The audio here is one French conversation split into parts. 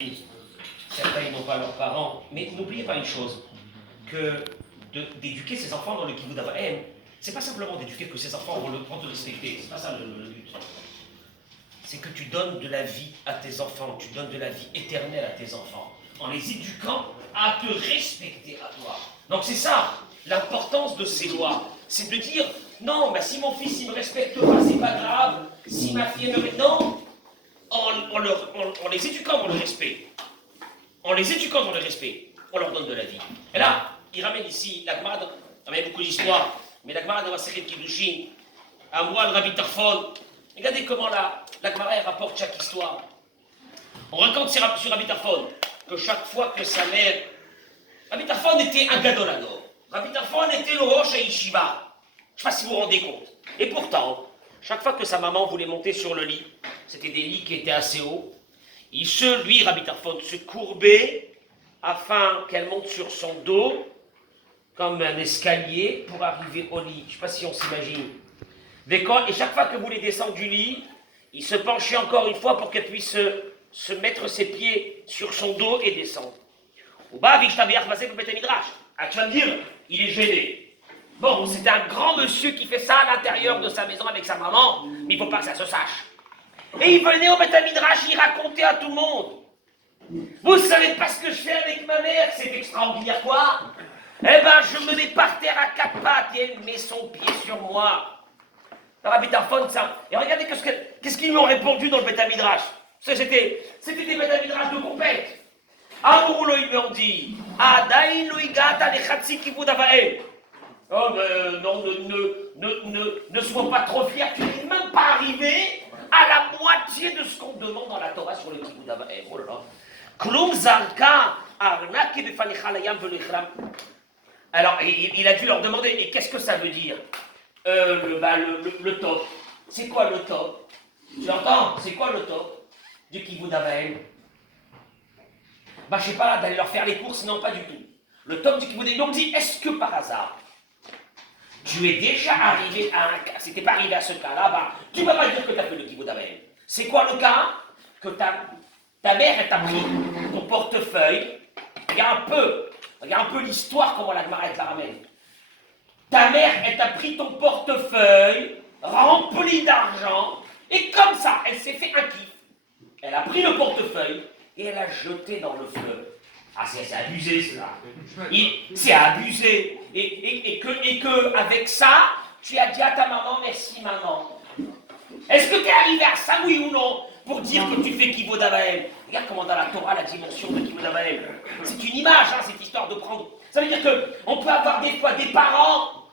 Certains ils n'ont pas leurs parents, mais n'oubliez pas une chose, que d'éduquer ses enfants dans le kibbutz Avraham, c'est pas simplement d'éduquer que ses enfants vont te respecter, c'est pas ça le but. C'est que tu donnes de la vie à tes enfants, tu donnes de la vie éternelle à tes enfants, en les éduquant à te respecter à toi. Donc c'est ça, l'importance de ces lois, c'est de dire, non, mais si mon fils il me respecte pas, c'est pas grave, si ma fille me... Non, en les éduquant dans le respect, en les éduquant dans le respect, on leur donne de la vie. Et là, il ramène ici, la Gemara, il y a beaucoup d'histoires, mais la Gemara de Masechet Kiddushin, à moi, le Rabbi Tarfon, regardez comment la Gemara rapporte chaque histoire. On raconte sur Rabbi Tarfon que chaque fois que sa mère... Rabbi Tarfon était un gadolano. Rabbi Tarfon était le Rosh Yeshiva. Je ne sais pas si vous vous rendez compte. Et pourtant, chaque fois que sa maman voulait monter sur le lit, c'était des lits qui étaient assez hauts, lui, Rabbi Tarfon, se courbait afin qu'elle monte sur son dos, comme un escalier, pour arriver au lit. Je ne sais pas si on s'imagine. Et chaque fois que vous voulez descendre du lit, il se penchait encore une fois pour qu'elle puisse se mettre ses pieds sur son dos et descendre. Ah, tu vas me dire, il est gêné. Bon, c'est un grand monsieur qui fait ça à l'intérieur de sa maison avec sa maman, mais il ne faut pas que ça se sache. Et il venait au Beth Midrash, il racontait à tout le monde. Vous savez pas ce que je fais avec ma mère, c'est extraordinaire quoi? Eh ben, je me mets par terre à quatre pattes et elle met son pied sur moi. Rabbi Tarfon, ça. Et regardez qu'est-ce qu'ils lui ont répondu dans le Beth Midrash. C'était des Beth Midrash de compète. Amourlo, ils lui ont dit, Adain lo igata lechatzi kibbutz Avraham. Oh, non, ne sois pas trop fier, tu n'es même pas arrivé à la moitié de ce qu'on demande dans la Torah sur le kibbutz Avraham. Oh là là. Klum zarka arnaki befanicha layam v'lechram. Alors, il a dû leur demander, et qu'est-ce que ça veut dire le top. C'est quoi le top? Tu entends? C'est quoi le top du kibbutz Avraham? Je sais pas, d'aller leur faire les courses, non, pas du tout. Le top du kibbutz Avraham. Donc, dit, est-ce que par hasard, tu es déjà arrivé à un cas, si tu n'es pas arrivé à ce cas-là, tu ne vas pas dire que tu as fait le kibbutz Avraham. C'est quoi le cas? Que ta mère, elle t'a pris ton portefeuille. Regarde un peu l'histoire, comment la Gemara la ramène. Ta mère, elle t'a pris ton portefeuille, rempli d'argent, et comme ça, elle s'est fait un kiff. Elle a pris le portefeuille, et elle a jeté dans le fleuve. Ah, c'est abusé, cela. C'est abusé. Et que, avec ça, tu as dit à ta maman, merci maman. Est-ce que tu es arrivé à ça, oui ou non, pour dire que tu fais kibbutz Avraham? Regarde comment dans la Torah, la dimension de kibbutz Avraham. C'est une image, cette histoire de prendre. Ça veut dire qu'on peut avoir des fois des parents,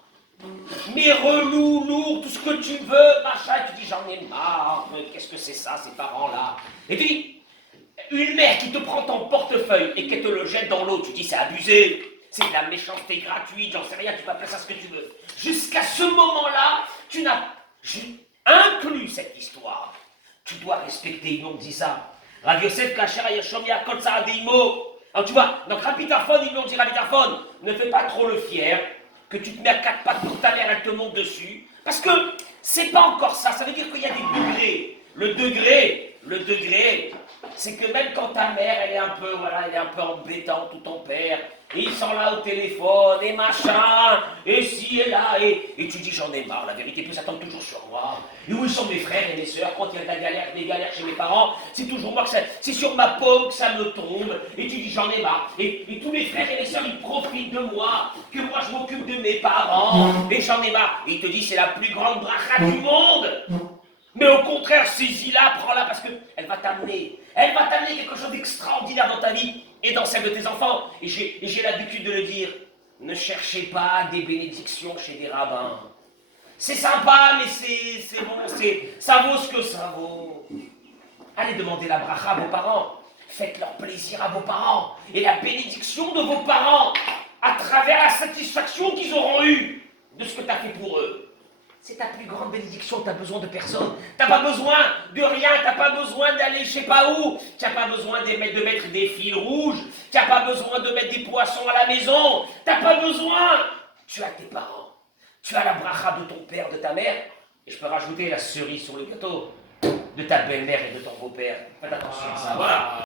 mais relous, lourds, tout ce que tu veux, machin, et tu dis j'en ai marre, qu'est-ce que c'est ça, ces parents-là? Et tu dis, une mère qui te prend ton portefeuille et qui te le jette dans l'eau, tu dis c'est abusé, c'est de la méchanceté gratuite, j'en sais rien, tu peux appeler ça ce que tu veux. Jusqu'à ce moment-là, tu n'as inclus cette histoire. Tu dois respecter, ils ont dit ça. Rav Yosef Kacher Ayashom Yakol Sa'adeimo. Alors tu vois, donc Rabbi Tarfon, ils lui ont dit Rabbi Tarfon, ne fais pas trop le fier, que tu te mets à quatre pattes pour ta mère, elle te monte dessus. Parce que c'est pas encore ça, ça veut dire qu'il y a des degrés. Le degré, c'est que même quand ta mère, elle est un peu embêtante, ou ton père, et ils sont là au téléphone, et machin, et ci et là, et tu dis j'en ai marre, la vérité peut s'attendre toujours sur moi. Et où sont mes frères et mes sœurs quand il y a des galères chez mes parents, c'est toujours moi que c'est sur ma peau que ça me tombe, et tu dis j'en ai marre. Et tous mes frères et mes sœurs, ils profitent de moi, que moi je m'occupe de mes parents, et j'en ai marre. Et il te dit c'est la plus grande bracha du monde. Mais au contraire, saisis-la, prends-la, parce qu'elle va t'amener quelque chose d'extraordinaire dans ta vie et dans celle de tes enfants. Et j'ai l'habitude de le dire, ne cherchez pas des bénédictions chez des rabbins. C'est sympa, mais c'est bon, ça vaut ce que ça vaut. Allez demander la bracha à vos parents. Faites leur plaisir à vos parents. Et la bénédiction de vos parents, à travers la satisfaction qu'ils auront eue de ce que tu as fait pour eux. C'est ta plus grande bénédiction, tu n'as besoin de personne. Tu n'as pas besoin de rien, tu n'as pas besoin d'aller je sais pas où. Tu n'as pas besoin de mettre des fils rouges. Tu n'as pas besoin de mettre des poissons à la maison. Tu n'as pas besoin. Tu as tes parents. Tu as la bracha de ton père, de ta mère. Et je peux rajouter la cerise sur le gâteau de ta belle-mère et de ton beau-père. Faites attention à ça, voilà.